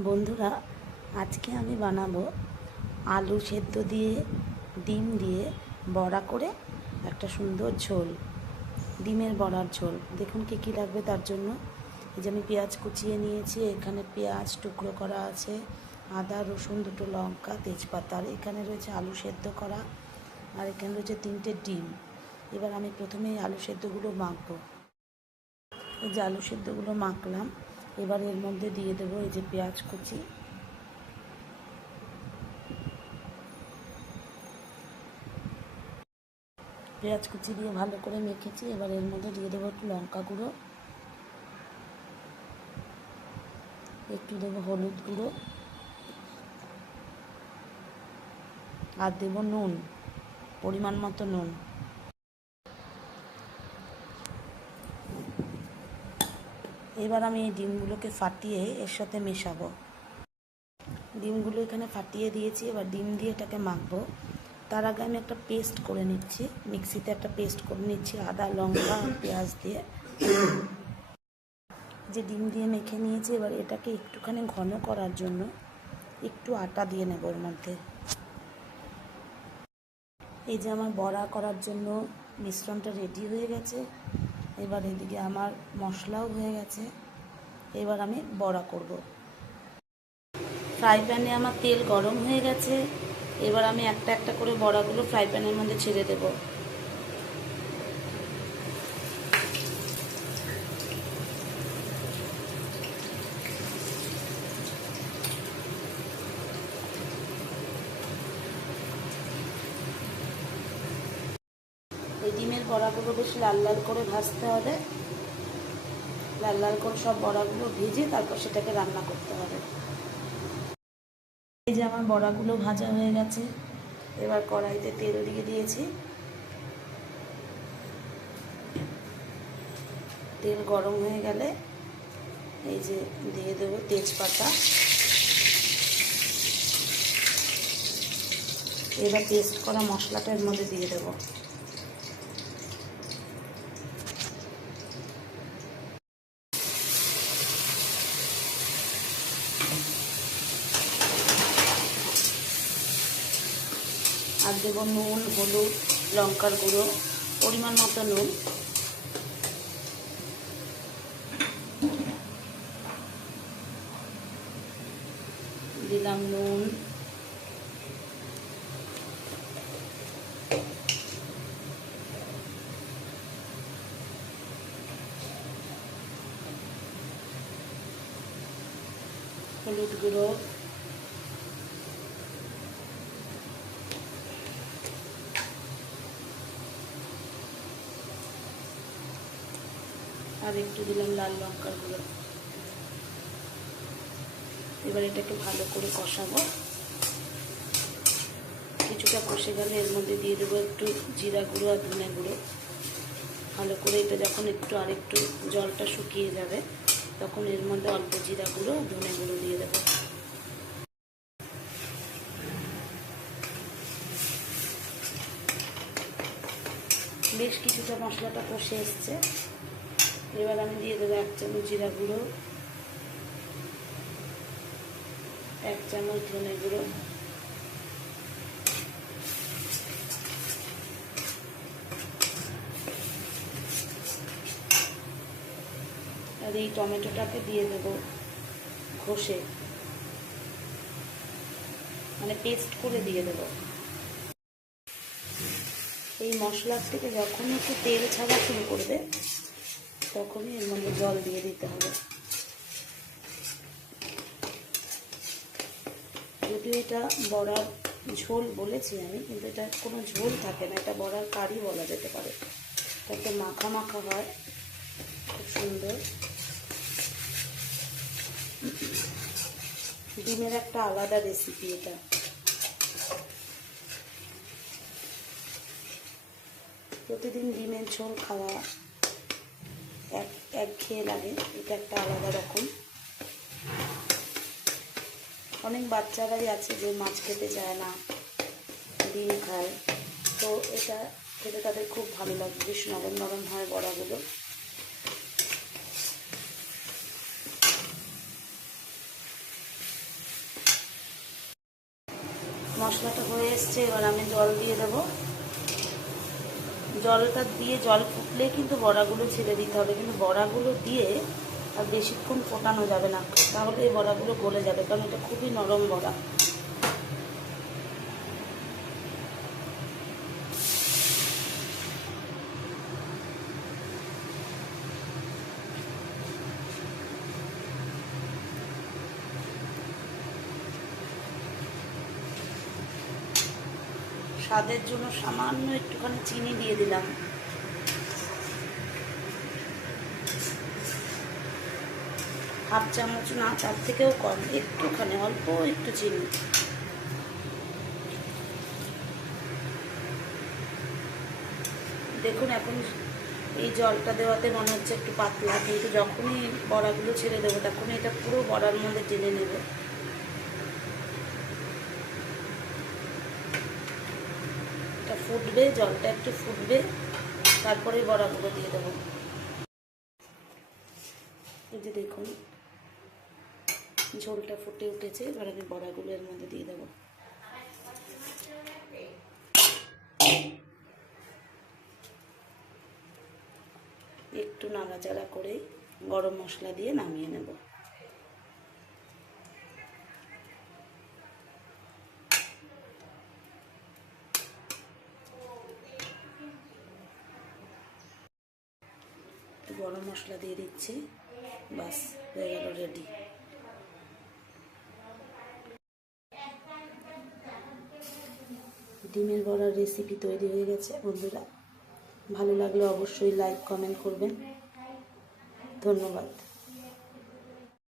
বন্ধুরা, আজকে আমি বানাবো আলু সেদ্ধ দিয়ে, ডিম দিয়ে বড়া করে একটা সুন্দর ঝোল, ডিমের বড়ার ঝোল। দেখুন কী কী লাগবে তার জন্য। এই যে আমি পেঁয়াজ কুচিয়ে নিয়েছি, এখানে পেঁয়াজ টুকরো করা আছে, আদা, রসুন, দুটো লঙ্কা, তেজপাতা, আর এখানে রয়েছে আলু সেদ্ধ করা, আর এখানে রয়েছে তিনটে ডিম। এবার আমি প্রথমে এই আলু সেদ্ধগুলো মাখবো। এই যে আলু সেদ্ধগুলো মাখলাম এবার এর মধ্যে দিয়ে দেবো এই যে পেঁয়াজ কুচি। পেঁয়াজ কুচি দিয়ে ভালো করে মেখেছি, এবার এর মধ্যে দিয়ে দেবো একটু লঙ্কা গুঁড়ো। একটু দেবো হলুদ গুঁড়ো। আর দেবো নুন, পরিমাণ মতো নুন। এবার আমি এই ডিমগুলোকে ফাটিয়ে এর সাথে মেশাবো। ডিমগুলো এখানে ফাটিয়ে দিয়েছি, এবার ডিম দিয়ে এটাকে মাখবো। তার আগে আমি একটা পেস্ট করে নিচ্ছি। মিক্সিতে একটা পেস্ট করে নিচ্ছি, আদা, লঙ্কা, পেঁয়াজ দিয়ে। যে ডিম দিয়ে মেখে নিয়েছি, এবার এটাকে একটুখানি ঘন করার জন্য একটু আটা দিয়ে নেব ওর মধ্যে। এই যে আমার বড়া করার জন্য মিশ্রণটা রেডি হয়ে গেছে। এবার এদিকে আমার মশলাও হয়ে গেছে। এবার আমি বড়া করব। ফ্রাই প্যানে আমার তেল গরম হয়ে গেছে। এবার আমি একটা একটা করে বড়াগুলো ফ্রাই প্যানের মধ্যে ছেড়ে দেব এই ডিমের বড়াগুলো বেশ লাল লাল করে ভাজতে হবে। লাল লাল করে সব বড়াগুলো ভেজে তারপর সেটাকে রান্না করতে হবে। এই যে আমার বড়াগুলো ভাজা হয়ে গেছে, এবার কড়াইতে তেল দিয়ে দিয়েছি। তেল গরম হয়ে গেলে এই যে দিয়ে দেবো তেজপাতা। এবার পেস্ট করা মশলাটা এর মধ্যে দিয়ে দেবো। দেব নুন হলুদ লঙ্কার গুঁড়ো পরিমাণ মতো নুন। দিলাম নুন। হলুদ গুঁড়ো। আর একটু দিলাম লাল লঙ্কার গুঁড়ো। এবার এটাকে ভালো করে কষাবো। কিছুটা কষে গেলে এর মধ্যে দিয়ে দেবো একটু জিরা গুঁড়ো আর ধনে গুঁড়ো। ভালো করে এটা যখন একটু আর একটু জলটা শুকিয়ে যাবে, তখন এর মধ্যে অল্প জিরা গুঁড়ো, ধনে গুঁড়ো দিয়ে দেবো। বেশ কিছুটা মশলাটা কষে এসছে। এবার আমি দিয়ে দেবো এক চামচ জিরা গুঁড়ো, এক চামচ ধনে গুঁড়ো, আর এই টমেটোটাকে দিয়ে দেবো ঘষে। মানে পেস্ট করে দিয়ে দেবো। এই মশলার থেকে যখন একটু তেল ছাড়া শুরু করবে তখনই এর মধ্যে জল দিয়ে দিতে হবে। যদিও এটা বড়ার ঝোল বলেছি আমি, কিন্তু এটা কোনো ঝোল থাকে না, এটা বড়ার কারি বলা যেতে পারে। তাতে মাখা মাখা হয়, খুব সুন্দর। ডিমের একটা আলাদা রেসিপি এটা। প্রতিদিন ডিমের ঝোল খাওয়া এক এক খেয়ে লাগে এটা একটা আলাদা রকম। অনেক বাচ্চারাই আছে যে মাছ খেতে চায় না, ডিম খায়। তো এটা খেতে তাদের খুব ভালো লাগে। বেশ নরম নরম হয় বড়াগুলো। মশলাটা হয়ে এসছে, এবার আমি জল দিয়ে দেবো। জলটা দিয়ে জল ফুটলে কিন্তু বড়াগুলো ছেড়ে দিতে হবে। কিন্তু বড়াগুলো দিয়ে আর বেশিক্ষণ ফোটানো যাবে না। তাহলে এই বড়াগুলো গলে যাবে। কারণ এটা খুবই নরম বড়া। স্বাদের জন্য সামান্য একটুখানি চিনি দিয়ে দিলাম। হাফ চামচ না, তার থেকেও কম, একটুখানি, অল্প একটু চিনি। দেখুন, এখন এই জলটা দেওয়াতে মনে হচ্ছে একটু পাতলা, কিন্তু যখনই বড়াগুলো ছেড়ে দেবো, তখনই এটা পুরো বড়ার মধ্যে টেনে নেবে। ফুটবে, জলটা একটু ফুটবে, তারপরে বড়াগুলো দিয়ে দেবো। এই যে দেখুন, ঝোলটা ফুটে উঠেছে, এবার আমি বড়াগুলো এর মধ্যে দিয়ে দেবো। একটু নাড়াচাড়া করে গরম মশলা দিয়ে নামিয়ে নেব। গরম মশলা দিয়ে দিচ্ছি। বাস, হয়ে গেল রেডি ডিমের বড়ার রেসিপি তৈরি হয়ে গেছে, বন্ধুরা। ভালো লাগলে অবশ্যই লাইক কমেন্ট করবেন। ধন্যবাদ।